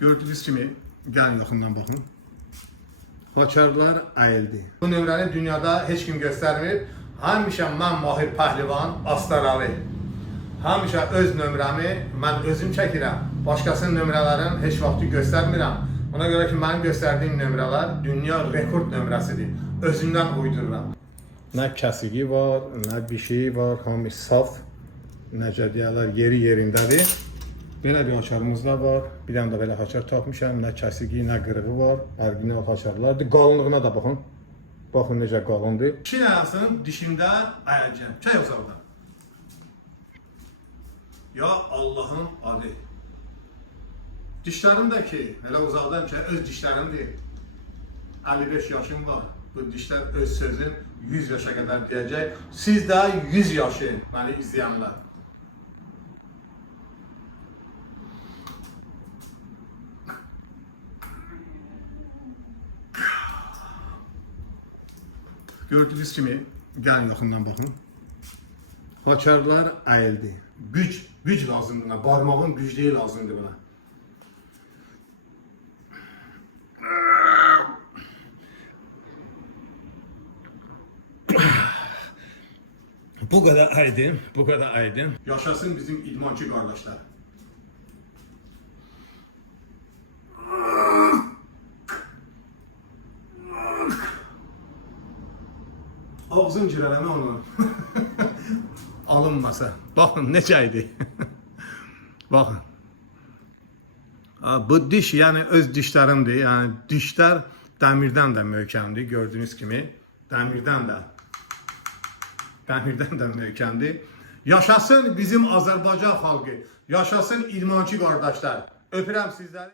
Gördüğünüz kimi, gəlin yaxından baxın. Haçarlar əyildi. Bu nömrəni dünyada heç kim göstərmir. Həmişə mən Mahir Pəhlivan Astaralı. Həmişə öz nömrəmi mən özüm çəkirəm. Başqasının nömrələrini heç vaxt göstərmirəm. Ona görə ki, mənim göstərdiyim nömrələr dünya rekord nömrəsidir. Özümdən uydururam. Nə kəsiyi var, nə bir şey var, hamı saf. Necə deyərlər, yeri yerindədir. Belə bir haçarımız da var. Bir dənə də belə haçar tapmışam. Nə kəsiyi, nə qırığı var. Orijinal haçarlardır. Qalınlığına da baxın. Baxın necə qalındır. İki dənəsinin dişində əyəcəm. Çək uzaqda. Ya Allahın adı. Dişlərim də ki, elə uzaqdan ki, öz dişlərimdir. 55 yaşım var. Bu dişlər öz sözün 100 yaşa qədər deyəcək. Siz də 100 yaşı məni izləyənlər. Gördüğünüz kimi, gəlin yaxından baxın. Haçarlar əyildi. Güc lazımdır buna. Barmağın güclüyü lazımdır buna. Bu kadar aydın, bu kadar aydın. Yaşasın bizim idmançı kardeşler. Ağzım cirəleme onu. Alınmasa. Bakın necəydi. Bakın. Bu diş yani öz dişlerimdir. Yani dişler demirden de möhkəmdir. Gördüğünüz kimi. Demirden de möhkəmdir. Yaşasın bizim Azərbaycan xalqı. Yaşasın idmançı qardaşlar. Öpürəm sizləri.